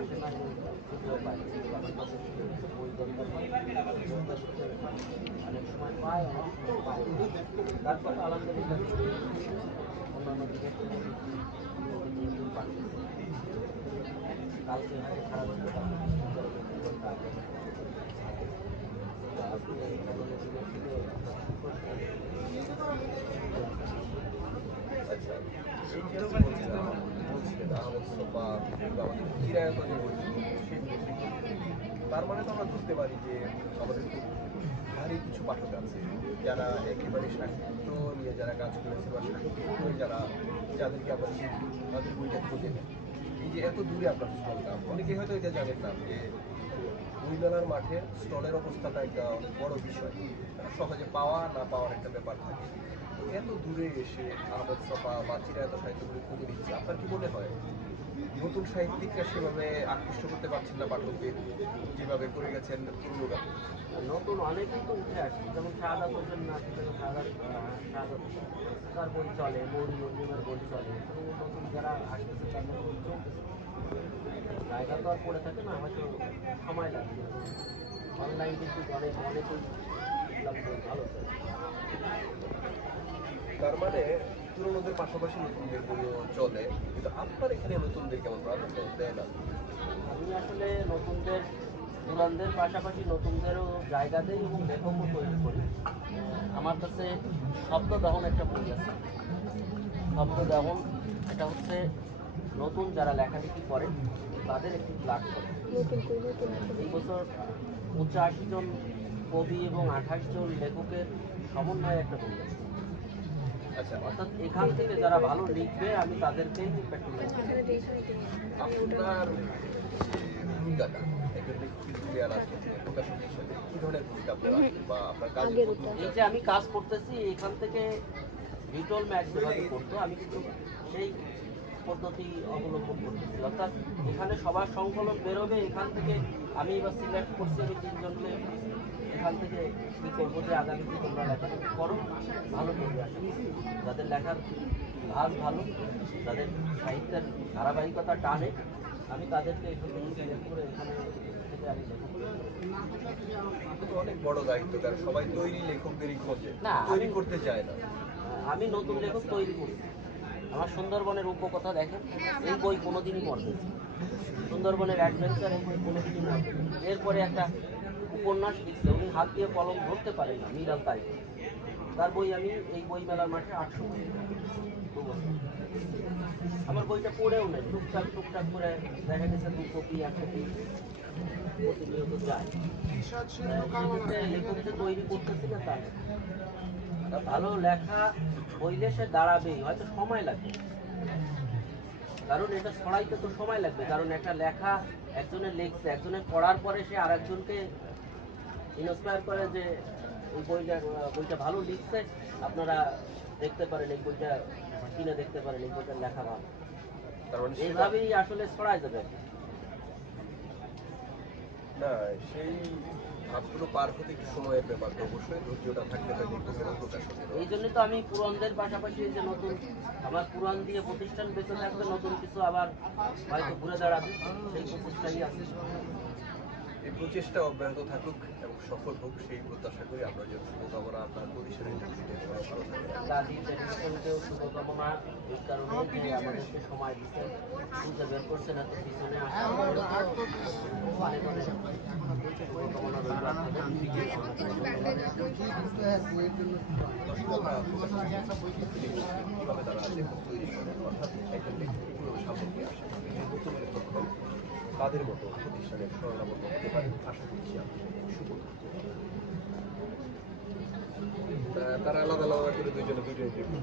আসে না খুঁজেও পাই আমার কাছে বই দরকার অনেক সময় পাই অনেক সময় পাই না। তারপর আলহামদুলিল্লাহ অন্যান্য দিনের থেকে যেহেতু পারতেছি কালকে হয়তো খারাপ ছিল আজকে অন্যান্য দিনের থেকে আচ্ছা, এই যে বলছিলেন আহমদ মুস্তফা কিংবা আমাদের চিরায়ত যে বইগুলো সেই তার মানে তো আমরা বুঝতে পারি যে আমাদের খুব ভারী কিছু পাঠক আছে যারা একেবারে সাহিত্য নিয়ে যারা কাজ করেছে বা সাহিত্য যাদেরকে আমরা চিনি তাদের বইটা খুঁজে নেই। এই যে এত দূরে আপনার স্টলটা, অনেকে হয়তো এটা জানেন না যে বইমেলার মাঠে স্টলের অবস্থাটা একটা অনেক বড় বিষয়, সহজে পাওয়া না পাওয়ার একটা ব্যাপার থাকে। তো এত দূরে এসে আহমদ ছফা বা চিরায়ত সাহিত্যগুলি খুঁজে নিচ্ছে, আপনার কি মনে হয় নতুন সাহিত্যিকরা সেভাবে আকৃষ্ট করতে পারছেন না পাঠকদের যেভাবে করে গেছেন পুরোনো? নতুন অনেকেই তো উঠে আসছে, যেমন শাহাদাত হোসেন না শাহাদাত তার বই চলে, মৌরি নজরুলের বই চলে, এবং নতুন যারা আসতেছে তাদের বই চলতেছে। জায়গা তো আর পড়ে থাকে না, হয়তো সময় লাগবে। অনলাইন কিন্তু অনেকেই দেখলাম বই ভালো চলে। তার মানে পুরোনোদের পাশাপাশি নতুনদের বইও চলে, কিন্তু আপনার এখানে নতুনদের কেমন প্রাধান্য দেয় না? আমি আসলে নতুনদের পুরানদের পাশাপাশি নতুনদেরও জায়গা দেই এবং লেখকও তৈরি করি। আমার কাছে শব্দদহন একটা বই আছে। শব্দদহন এটা হচ্ছে নতুন যারা লেখালেখি করে তাদের একটি প্ল্যাটফর্ম। এই বছর 85 জন কবি এবং 28 জন লেখকের সমন্বয়ে একটা বই আছে। আচ্ছা, অর্থাৎ এখান থেকে যারা ভালো লিখবে আমি তাদেরকেই প্যাট্রোনাইজ করি। আপনার যে ভূমিকাটা একজন লেখকের ক্লিয়ার আছে যে প্রকাশক হিসেবে কি ধরনের ভূমিকা আপনার আছে বা আপনার কাজের এই যে আমি কাজ করতেছি এখান থেকে লিটল ম্যাক যেভাবে করতো আমি কিন্তু সেই পদ্ধতি অবলম্বন করতেছি। অর্থাৎ এখানে সবার সংকলন বেরোবে, এখান থেকে আমি এবার সিলেক্ট করছি আমি 3 জনকে এখান থেকে কী করবো যে আগামীতে তোমরা লেখালেখি করো, ভালো করবে আসলে যাদের লেখার ভাগ ভালো, যাদের সাহিত্যের ধারাবাহিকতা টানে, আমি তাদেরকে এখান থেকে সিলেক্ট করে এখানে থেকে আমি লেখক অনেক বড় দায়িত্ব, কারণ সবাই তৈরি লেখকদেরই খোঁজে, না তৈরি করতে চায় না। আমি নতুন লেখক তৈরি করছি। আমার সুন্দরবনের উপকথা দেখেন, এই বই কোনোদিনই মরবে না। সুন্দরবনের অ্যাডভেঞ্চার এই বই কোনোদিনই মরবে না। এরপরে একটা উপন্যাস লিখছে, উনি হাত দিয়ে কলম ধরতে পারেন না, মিরাল তাই তার বই আমি এই বই মেলার মাঠে 800 বই আমার বইটা পড়েও নেই, টুকটাক টুকটাক করে দেখা গেছে 2 কপি 1 কপি প্রতিনিয়ত যায়। সেক্ষেত্রে লেখক যে তৈরি করতেছি না তা না। ভালো লেখা হইলে সে দাঁড়াবেই, হয়তো সময় লাগবে, কারণ এটা ছড়াইতে তো সময় লাগবে। কারণ একটা লেখা একজনের লিখছে, একজনের পড়ার পরে সে আর একজনকে ইন্সপায়ার করে যে এই বইটা ভালো লিখছে, আপনারা দেখতে পারেন, এই বইটা কিনে দেখতে পারেন, এই বইটার লেখা ভালো। এইভাবেই আসলে ছড়াই যাবে না। সেই ধাপগুলো পার হতে একটু সময়ের ব্যাপার, তো অবশ্যই ধৈর্যটা থাকতে হয় লেখকের প্রকাশকের। এই জন্য তো আমি পুরানদের পাশাপাশি এই যে নতুন আমার পুরান দিয়ে প্রতিষ্ঠান বেঁচে থাকবে, নতুন কিছু আবার হয়তো ঘুরে দাঁড়াবে, সেই প্রচেষ্টাই আছে। এই প্রচেষ্টা অব্যাহত থাকুক এবং সফল হোক সেই প্রত্যাশা করি। আমরা যে শুভকামনা আপনার প্রতিষ্ঠানের ভালো থাকবেন। কাজী টেলিভিশনকেও শুভকামনা, এই কারণে যে আমাদেরকে সময় দিচ্ছেন, খুঁজে বের করছেন, এত পিছনে আসার পরেও অনেক অনেক শুভকামনা রইল আপনাদের। কিভাবে তারা লেখক তৈরি করেন, অর্থাৎ একজন লেখক কিভাবে সামনে দিয়ে আসে, নতুন লেখক হন, তাদের মতো প্রতিষ্ঠানের শরণাপন্ন হতে পারেন আশা করছি আমি। শুভ। তারা আলাদা আলাদা করে দুইজনে দুইটা